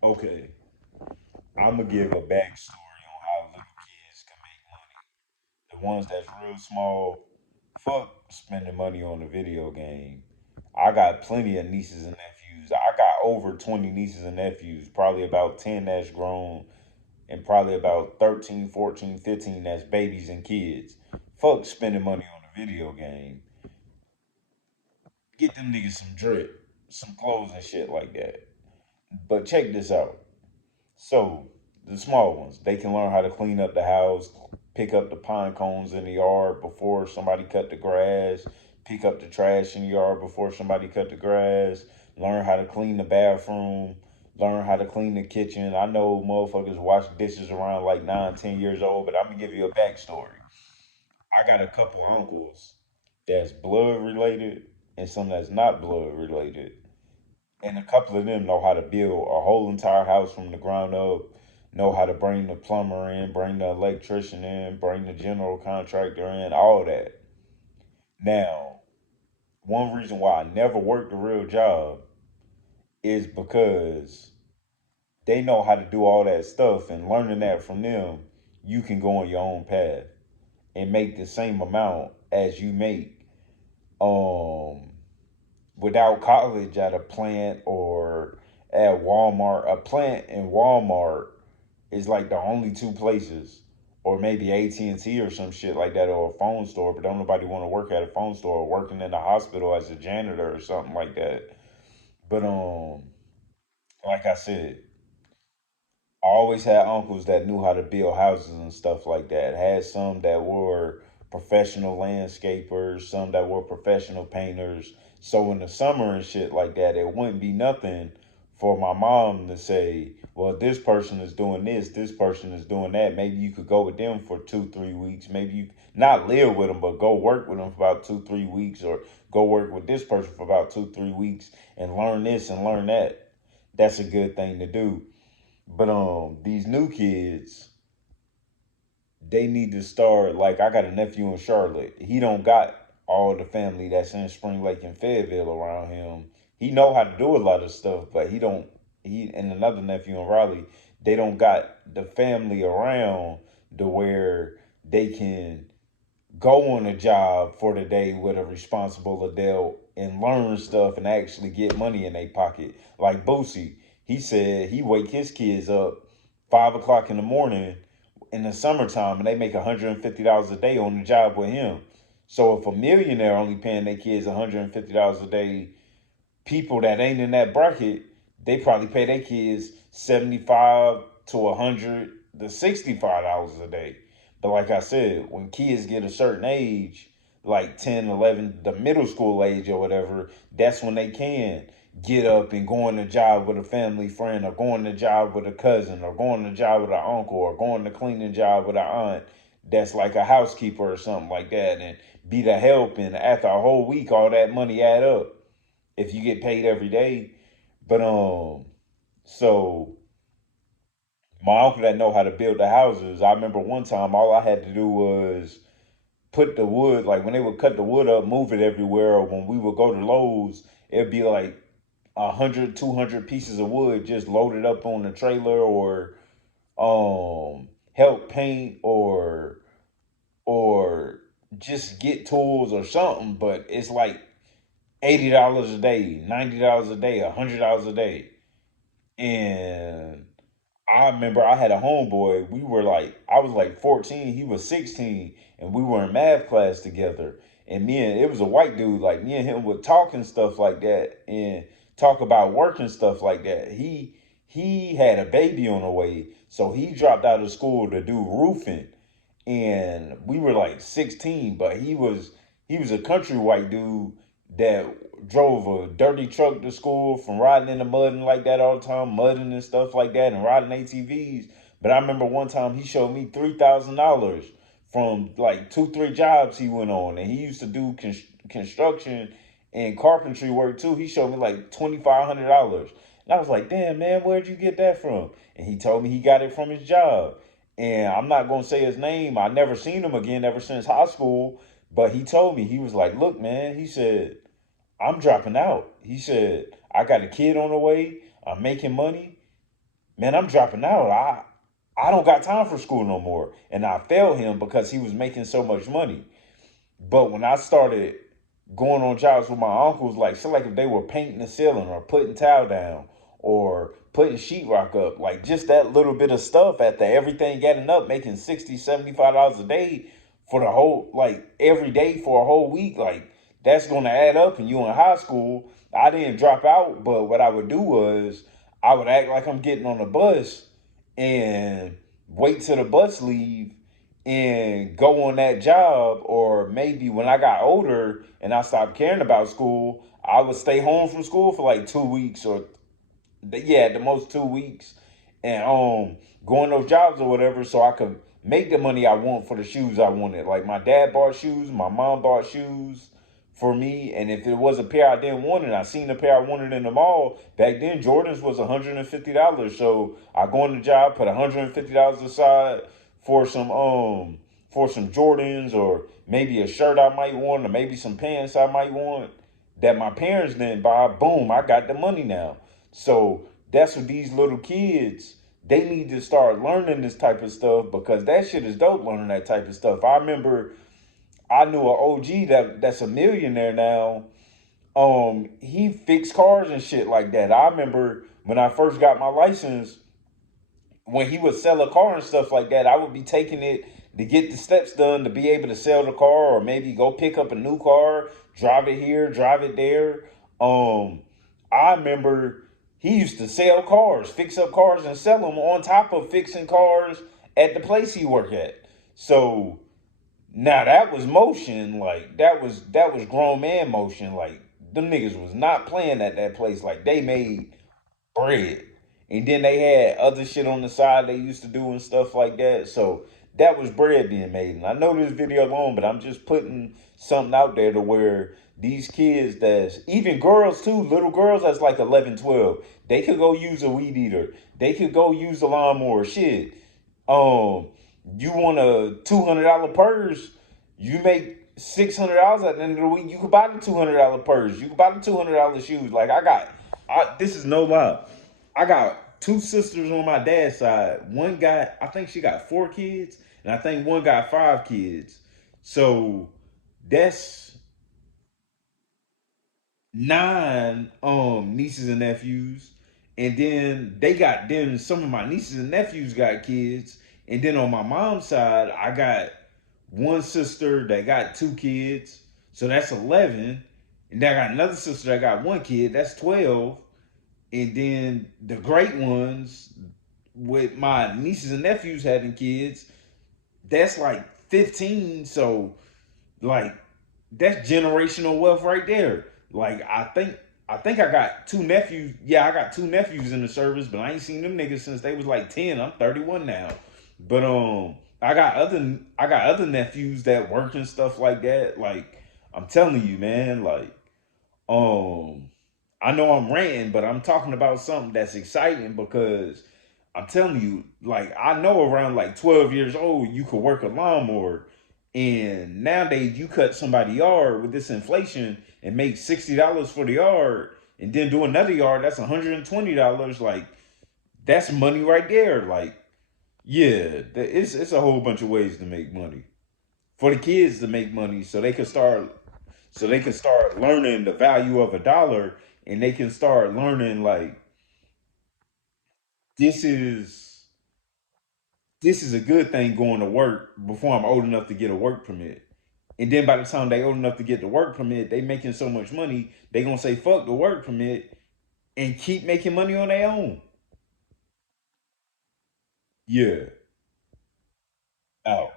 Okay, I'm gonna give a backstory on how little kids can make money. The ones that's real small, fuck spending money on a video game. I got plenty of nieces and nephews. I got over 20 nieces and nephews, probably about 10 that's grown, and probably about 13, 14, 15 that's babies and kids. Fuck spending money on a video game. Get them niggas some drip, some clothes and shit like that. But check this out. So, the small ones, they can learn how to clean up the house, pick up the pine cones in the yard before somebody cut the grass, pick up the trash in the yard before somebody cut the grass, learn how to clean the bathroom, learn how to clean the kitchen. I know motherfuckers wash dishes around like 9, 10 years old, but I'm gonna give you a backstory. I got a couple uncles that's blood related and some that's not blood related. And a couple of them know how to build a whole entire house from the ground up, know how to bring the plumber in, bring the electrician in, bring the general contractor in, all that. Now, one reason why I never worked a real job is because they know how to do all that stuff, and learning that from them, you can go on your own path and make the same amount as you make um without college at a plant or at Walmart. A plant and Walmart is like the only two places, or maybe AT&T or some shit like that, or a phone store. But don't nobody want to work at a phone store or working in the hospital as a janitor or something like that. But like I said, I always had uncles that knew how to build houses and stuff like that. Had some that were professional landscapers, some that were professional painters. So in the summer and shit like that, it wouldn't be nothing for my mom to say, well, this person is doing this person is doing that. Maybe you could go with them for 2, 3 weeks. Maybe you not live with them, but go work with them for about 2, 3 weeks, or go work with this person for about 2, 3 weeks and learn this and learn that. That's a good thing to do. But these new kids, they need to start. Like, I got a nephew in Charlotte. He don't got all the family that's in Spring Lake and Fayetteville around him. He know how to do a lot of stuff, but he don't. He and another nephew in Raleigh, they don't got the family around to where they can go on a job for the day with a responsible adult and learn stuff and actually get money in their pocket. Like Boosie, he said he wake his kids up 5 o'clock in the morning in the summertime and they make $150 a day on the job with him. So if a millionaire only paying their kids $150 a day, people that ain't in that bracket, they probably pay their kids 75 to 100 to $65 a day. But like I said, when kids get a certain age, like 10, 11, the middle school age or whatever, that's when they can get up and go on a job with a family friend, or go on a job with a cousin, or go on a job with an uncle, or go on a cleaning job with an aunt that's like a housekeeper or something like that, and be the help. And after a whole week, all that money add up if you get paid every day. But so my uncle that know how to build the houses, I remember one time all I had to do was put the wood, like when they would cut the wood up, move it everywhere, or when we would go to Lowe's, it'd be like 100, 200 pieces of wood just loaded up on the trailer, or help paint, or just get tools or something. But it's like $80 a day, $90 a day, $100 a day. And I remember I had a homeboy. We were like, I was like 14, he was 16, and we were in math class together. And it was a white dude. Like, me and him would talk and stuff like that, and talk about work and stuff like that. He had a baby on the way, so he dropped out of school to do roofing. And we were like 16, but he was a country white dude that drove a dirty truck to school from riding in the mud and like that all the time, mudding and stuff like that, and riding ATVs. But I remember one time he showed me $3,000 from like 2, 3 jobs he went on, and he used to do construction and carpentry work too. He showed me like $2,500, and I was like, "Damn, man, where'd you get that from?" And he told me he got it from his job. And I'm not gonna say his name. I never seen him again ever since high school. But he told me, he was like, "Look, man," he said, "I'm dropping out." He said, "I got a kid on the way. I'm making money. man, I'm dropping out. I don't got time for school no more. And I failed him because he was making so much money. But when I started going on jobs with my uncles, like so like if they were painting the ceiling or putting tile down or putting sheetrock up, like just that little bit of stuff after everything getting up, making 60 $75 a day for the whole like every day for a whole week, like that's gonna add up and you in high school. I didn't drop out, but what I would do was I would act like I'm getting on the bus and wait till the bus leave and go on that job. Or maybe when I got older and I stopped caring about school, I would stay home from school for like 2 weeks or yeah, at the most 2 weeks, and go on those jobs or whatever, so I could make the money I want for the shoes I wanted. Like my dad bought shoes, my mom bought shoes for me, and if it was a pair I didn't want and I seen a pair I wanted in the mall back then, Jordans was $150. So I go on the job, put $150 aside for some Jordans or maybe a shirt I might want or maybe some pants I might want that my parents didn't buy. Boom, I got the money now. So that's what these little kids, they need to start learning this type of stuff because that shit is dope learning that type of stuff. I remember I knew an OG that's a millionaire now. He fixed cars and shit like that. I remember when I first got my license, when he would sell a car and stuff like that, I would be taking it to get the steps done to be able to sell the car or maybe go pick up a new car, drive it here, drive it there. Um, I remember he used to sell cars, fix up cars and sell them on top of fixing cars at the place he worked at. So now that was motion, like that was grown man motion. Like them niggas was not playing at that place. Like they made bread. And then they had other shit on the side they used to do and stuff like that. So that was bread being made. And I know this video long, but I'm just putting something out there to where these kids that's even girls too, little girls that's like 11, 12, they could go use a weed eater. They could go use a lawnmower. Shit. Um, you want a $200 purse, you make $600 at the end of the week. You could buy the $200 purse. You could buy the $200 shoes. Like this is no lie. I got two sisters on my dad's side. One got, I think she got 4 kids, and I think one got 5 kids. So that's 9 nieces and nephews. And then some of my nieces and nephews got kids. And then on my mom's side, I got one sister that got 2 kids. So that's 11. And then I got another sister that got 1 kid. That's 12. And then the great ones with my nieces and nephews having kids, that's like 15. So like that's generational wealth right there. Like I think I got 2 nephews. Yeah, I got 2 nephews in the service, but I ain't seen them niggas since they was like 10. I'm 31 now. But I got other nephews that work and stuff like that. Like I'm telling you, man, like um I know I'm ranting, but I'm talking about something that's exciting because I'm telling you, like I know around like 12 years old, you could work a lawnmower, and nowadays you cut somebody's yard with this inflation and make $60 for the yard, and then do another yard that's $120. Like that's money right there. Like yeah, it's a whole bunch of ways to make money for the kids to make money, so they can start learning the value of a dollar, and they can start learning like this is this is a good thing going to work before I'm old enough to get a work permit. And then by the time they old enough to get the work permit, they making so much money, they gonna say fuck the work permit and keep making money on their own. Yeah. Out.